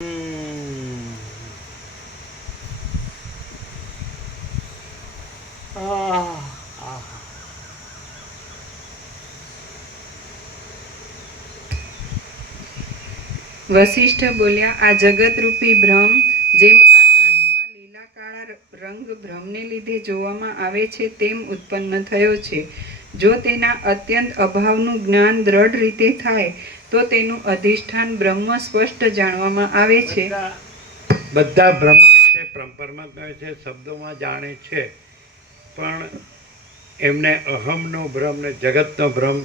હમ. આહ, આહ. વસિષ્ઠ બોલ્યા, આ જગતરૂપી ભ્રમ જેમ આકાશમાં લીલા કાળા રંગ ભ્રમને લીધે જોવામાં આવે છે તેમ ઉત્પન્ન થયો છે. જો તેના અત્યંત અભાવનું જ્ઞાન દ્રઢ રીતે થાય તો તેનું અધિષ્ઠાન બ્રહ્મ સ્પષ્ટ જાણવામાં આવે છે. બધા બ્રહ્મ વિશે પરમાત્મા વિશે શબ્દોમાં જાણે છે, પણ એમને અહમનો ભ્રમ ને જગતનો ભ્રમ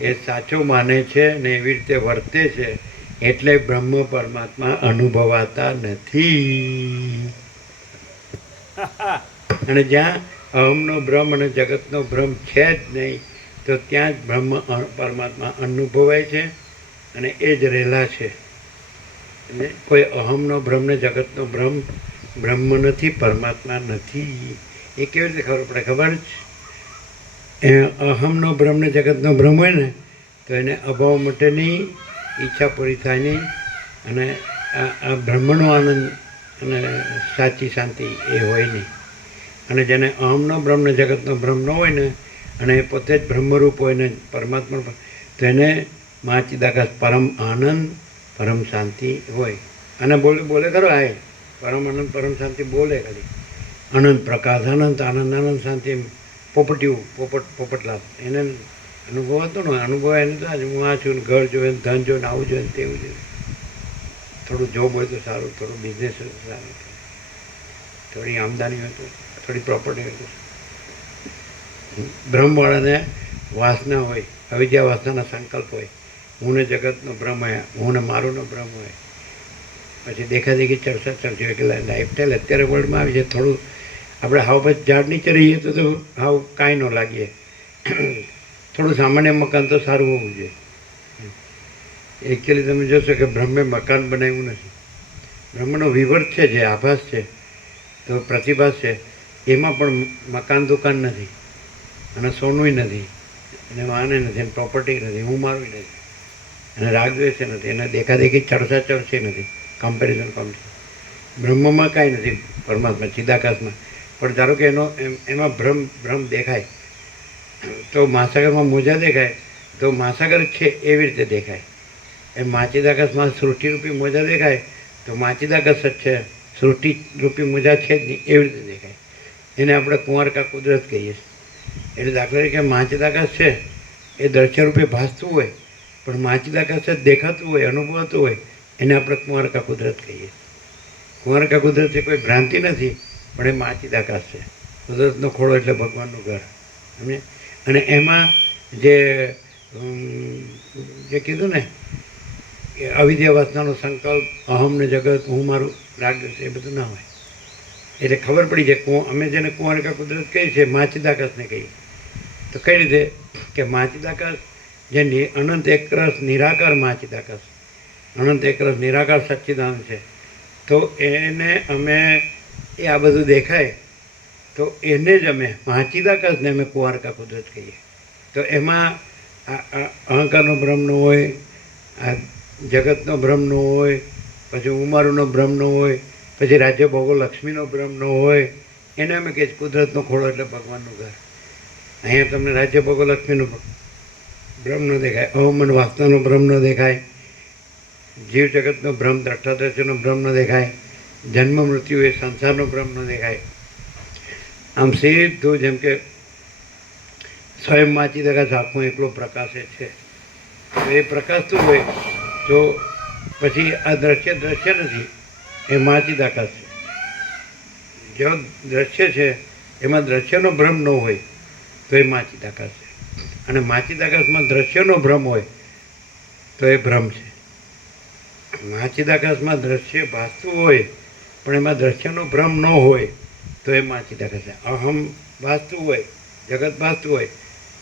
એ સાચો માને છે ને એવી રીતે વર્તે છે, એટલે બ્રહ્મ પરમાત્મા અનુભવાતા નથી. અને જ્યાં અહમનો ભ્રમ અને જગતનો ભ્રમ છે જ નહીં, તો ત્યાં જ બ્રહ્મ પરમાત્મા અનુભવાય છે અને એ જ રહેલા છે. અને કોઈ અહમનો ભ્રમ ને જગતનો ભ્રમ બ્રહ્મ નથી, પરમાત્મા નથી. એ કેવી રીતે ખબર પડે? ખબર જ એ અહમનો ભ્રમ ને જગતનો ભ્રમ હોય ને તો એને અભાવ માટેની ઈચ્છા પૂરી થાય નહીં, અને આ બ્રહ્મનો આનંદ અને સાચી શાંતિ એ હોય નહીં. અને જેને અહમનો ભ્રમ ને જગતનો ભ્રમ ન હોય ને, અને એ પોતે જ બ્રહ્મરૂપ હોય ને પરમાત્મા, તો એને મહાચિદાકાશ પરમ આનંદ પરમ શાંતિ હોય. અને બોલે ખરો, આ પરમ આનંદ પરમ શાંતિ બોલે ખાલી. અનંત પ્રકાશ, અનંત આનંદ, અનંત શાંતિ, પોપટલાલ એને અનુભવ હતો ને, અનુભવ એને તો આજે હું આ છું, ઘર જોઈએ, ધન જોઈએ, આવું જોઈએ, તેવું જોઈએ. થોડું જોબ હોય તો સારું, થોડું બિઝનેસ હોય તો સારું, થોડી આમદાની હોય તો, થોડી પ્રોપર્ટી હોય તો. બ્રહ્મવાળાને વાસના હોય, અવિદ્યા વાસનાના સંકલ્પ હોય, હું ને જગતનો ભ્રમ હોય, હું ને મારુંનો ભ્રમ હોય, પછી દેખાદેખી ચર્ચા ચર્ચી હોય કે લાઈફસ્ટાઈલ અત્યારે વર્લ્ડમાં આવી છે. થોડું આપણે હાવ પછી ઝાડ નીચે રહીએ તો હાવ કાંઈ ન લાગીએ. થોડું સામાન્ય મકાન તો સારું હોવું જોઈએ. એકચ્યુઅલી તમે જોશો કે બ્રહ્મે મકાન બનાવ્યું નથી. બ્રહ્મનો વિવર્ત છે, જે આભાસ છે, તો પ્રતિભાસ છે, એમાં પણ મકાન દુકાન નથી, અને સોનુંય નથી, અને વાહને નથી, અને પ્રોપર્ટી નથી, હું મારું નથી, અને રાગદ્વેષ નથી, એને દેખાદેખી ચર્ચા ચર્ચી નથી, કમ્પેરિઝન બ્રહ્મમાં કાંઈ નથી. પરમાત્મા ચિદાકાશમાં પણ ધારો કે એમાં ભ્રમ દેખાય તો મહાસાગરમાં મોજા દેખાય તો મહાસાગર છે એવી રીતે દેખાય. એમ માચિદાકાશમાં સૃષ્ટિરૂપી મોજા દેખાય તો માચિદાકાશ જ છે, સૃષ્ટિરૂપી મોજા છે જ નહીં એવી રીતે દેખાય. એને આપણે કુંવારકા કુદરત કહીએ. એટલે દાખલા તરીકે માચિદાકાશ છે એ દ્રશ્યરૂપે ભાસતું હોય, પણ માચિદાકાશ જ દેખાતું હોય, અનુભવાતું હોય, એને આપણે કુંવારકા કુદરત કહીએ. કુંવારકા કુદરત એ કોઈ ભ્રાંતિ નથી, પણ એ માચિદાકાશ છે. કુદરતનો ખોળો એટલે ભગવાનનું ઘર. અને એમાં જે કીધું ને કે અવિદ્યા વાસનાનો સંકલ્પ, અહમ ને જગત, હું મારું, રાગ એ બધું ના હોય. એટલે ખબર પડી જાય. અમે જેને કુંવારકા કુદરત કહીએ છીએ, માચિદાકાશને કહીએ. તો કઈ રીતે કે માચિદાકાશ જે અનંત એકરસ નિરાકાર માચિદાકાશ, અનંત એકરસ નિરાકાર સચ્ચિદાનંદ છે, તો એને અમે એ આ બધું દેખાય તો એને જ અમે માચિદાકાશને અમે કુંવારકા કુદરત કહીએ. તો એમાં અહંકારનો ભ્રમ ન હોય, આ જગતનો ભ્રમ ન હોય, પછી ઉમારુનો ભ્રમ ન હોય, પછી રાજ્ય ભોગો લક્ષ્મીનો ભ્રમ ન હોય, એને અમે કહીએ કુદરતનો ખોળો એટલે ભગવાનનું ઘર. અહીંયા તમને રાજ્ય ભોગો લક્ષ્મીનો ભ્રમ ન દેખાય, અવમન વાસનાનો ભ્રમ ન દેખાય, જીવ જગતનો ભ્રમ, દ્રષ્ટાદ્રશ્યનો ભ્રમ ન દેખાય, જન્મ મૃત્યુ એ સંસારનો ભ્રમ ન દેખાય. આમ સીધું જેમ કે સ્વયં માચિદાકાશ આત્મા એકલો પ્રકાશે છે. તો એ પ્રકાશતું હોય તો પછી આ દ્રશ્ય નથી, એ માચિદાકાશ છે. જો દ્રશ્ય છે એમાં દ્રશ્યનો ભ્રમ ન હોય તો એ માચિદાકાશ છે, અને માચિદાકાશમાં દ્રશ્યનો ભ્રમ હોય તો એ ભ્રમ છે. માચિદાકાશમાં દ્રશ્ય ભાસતું હોય પણ એમાં દ્રશ્યનો ભ્રમ ન હોય તો એ માચિદાકાશ છે. અહમ ભાસતું હોય, જગત ભાસતું હોય,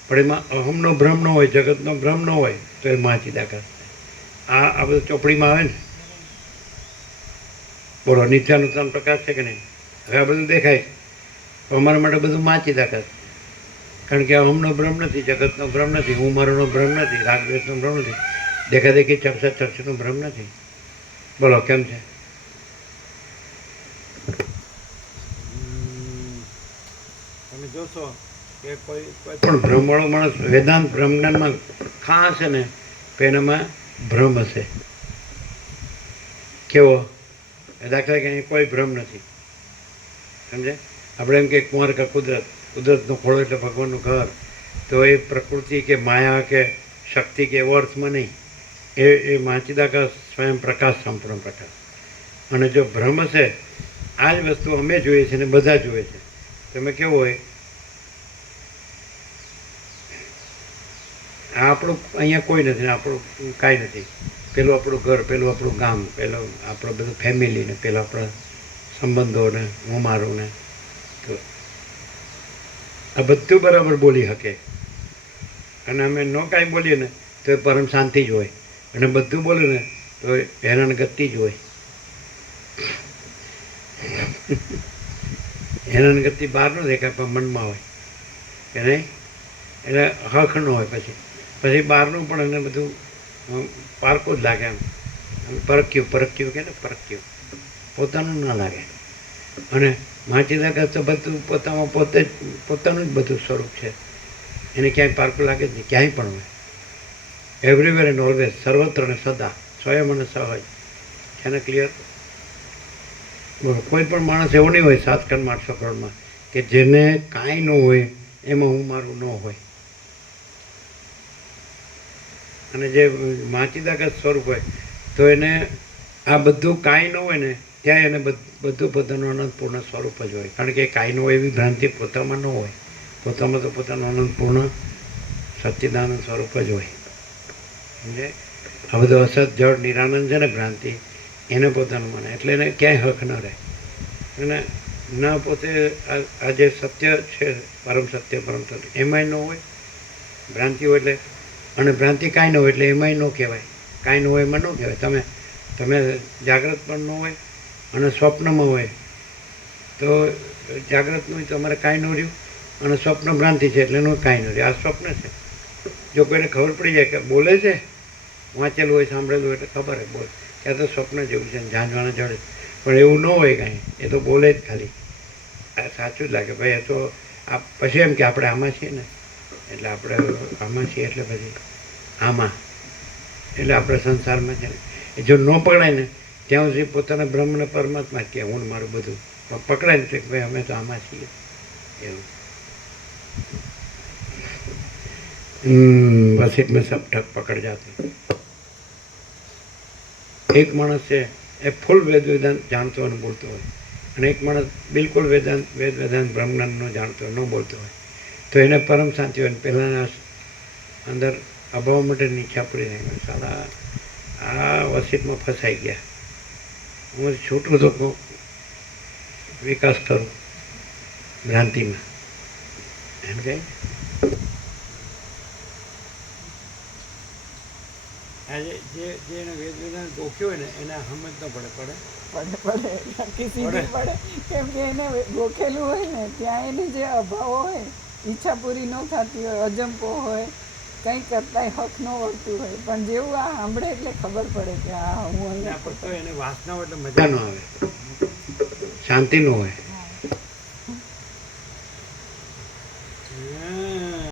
પણ એમાં અહમનો ભ્રમ ન હોય, જગતનો ભ્રમ ન હોય તો એ માચિદાકાશ છે. આ બધું ચોપડીમાં આવે ને. બોલો, નિત્યાનુત્તાન પ્રકાશ છે કે નહીં? હવે આ બધું દેખાય તો અમારા માટે બધું માચિદાકાશ છે. કારણ કે અહમનો ભ્રમ નથી, જગતનો ભ્રમ નથી, હું મારોનો ભ્રમ નથી, રાગદ્વેષનો ભ્રમ નથી, દેખાદેખી ચર્ચાનો ભ્રમ નથી. બોલો કેમ છે? તમે જોશો કે કોઈ પણ ભ્રમવાળો માણસ વેદાંત બ્રહ્મજ્ઞાનમાં ખાસ છે ને તો એનામાં ભ્રમ હશે. કેવો? દાખલા કે અહીં કોઈ ભ્રમ નથી, સમજે? આપણે એમ કે કુંવર કે કુદરતનો ખોળો એટલે ભગવાનનું ઘર, તો એ પ્રકૃતિ કે માયા કે શક્તિ કે એવો અર્થમાં નહીં. એ માચિદાકા સ્વયં પ્રકાશ, સંપૂર્ણ પ્રકાશ. અને જો ભ્રમ હશે, આ જ વસ્તુ અમે જોઈએ છીએ ને બધા જોઈએ છે. તમે કેવું હોય, આ આપણું અહીંયા કોઈ નથી ને આપણું કાંઈ નથી. પેલું આપણું ઘર, પેલું આપણું ગામ, પેલું આપણું બધું ફેમિલી ને પેલા આપણા સંબંધો ને હું મારું ને, તો આ બધું બરાબર બોલી શકે. અને અમે ન કાંઈ બોલીએ ને તો એ પરમ શાંતિ જ હોય, અને બધું બોલે ને તો હેરાન ગતિ જ હોય. હેરાન ગતિ બહાર ન દેખાય પણ મનમાં હોય કે નહીં, એટલે હક ન હોય. પછી બહારનું પણ એને બધું પારકું જ લાગે. એમ પરક્યું કે ને પરક્યું પોતાનું ના લાગે. અને માચિદાકા તો બધું પોતામાં પોતાનું જ બધું સ્વરૂપ છે. એને ક્યાંય પારકું લાગે જ નહીં, ક્યાંય પણ હોય. એવરીવેર એન્ડ ઓલવેઝ, સર્વત્ર ને સદા, સ્વયં અને સહજ. છે ને ક્લિયર? બોલો, કોઈ પણ માણસ એવો નહીં હોય 7 કરોડમાં 800 કરોડમાં કે જેને કાંઈ ન હોય એમાં હું મારું ન હોય. અને જે માચિદાકા સ્વરૂપ હોય તો એને આ બધું કાંઈ ન હોય ને ત્યાં એને બધું પોતાનું અનંતપૂર્ણ સ્વરૂપ જ હોય. કારણ કે કાંઈ ન હોય એવી ભ્રાંતિ પોતામાં ન હોય. પોતામાં તો પોતાનું અનંતપૂર્ણ સચ્ચિદાનંદ સ્વરૂપ જ હોય. સમજે? આ બધું અસત જળ નિરાનંદ છે ને ભ્રાંતિ, એને પોતાનું માને એટલે એને ક્યાંય હક ન રહે. અને ના પોતે આ જે સત્ય છે, પરમ સત્ય એમાંય ન હોય ભ્રાંતિ હોય એટલે. અને ભ્રાંતિ કાંઈ ન હોય એટલે એમાંય ન કહેવાય. કાંઈ ન હોય એમાં ન કહેવાય. તમે જાગ્રત પણ ન હોય અને સ્વપ્નમાં હોય તો જાગ્રતનું તમારે કાંઈ ન રહ્યું, અને સ્વપ્ન ભ્રાંતિ છે એટલે એનું કાંઈ ન રહ્યું. આ સ્વપ્ન છે. જો કોઈને ખબર પડી જાય કે બોલે છે, વાંચેલું હોય, સાંભળેલું હોય એટલે ખબર હોય બોલ કે આ તો સ્વપ્ન જેવું છે, ઝાંઝવાના જડે. પણ એવું ન હોય કાંઈ, એ તો બોલે જ ખાલી. આ સાચું જ લાગે ભાઈ. એ તો પછી એમ કે આપણે આમાં છીએ ને, એટલે આપણે આમાં છીએ એટલે પછી આમાં એટલે આપણે સંસારમાં છે ને. એ જો ન પકડાય ને ત્યાં સુધી પોતાના બ્રહ્મને પરમાત્મા જ કહે હું ને મારું બધું. પકડાય ને તો ભાઈ અમે તો આમાં છીએ એવું. બસ એક મેં સબ ઠક પકડ જાતે. એક માણસ છે એ ફૂલ વેદાંત જાણતો અને બોલતો હોય, અને એક માણસ બિલકુલ વેદાંત બ્રહ્મજ્ઞાન ન જાણતો ન બોલતો હોય, તો એને પરમ શાંતિ હોય. પહેલાંના અંદર અભાવ માટેની ઈચ્છા પડી જાય, સાલા આ વસીતમાં ફસાઈ ગયા, હું છૂટું તો કહું વિકાસ કરું ભ્રાંતિમાં એમ કહે. આજે જે એને વેદાંત ગોખ્યો હોય ને એને સમજ ન પડે. કેમ કે એને ગોખેલું હોય ને ત્યાં એની જે અભાવો હોય, ઈચ્છા પૂરી ન થતી હોય, અજંપો હોય, કંઈ કરતાંય હક ન વળતું હોય, પણ જેવું આ સાંભળે એટલે ખબર પડે કે આ હું એને વાસના હોય એટલે મજા ન આવે, શાંતિ ન હોય.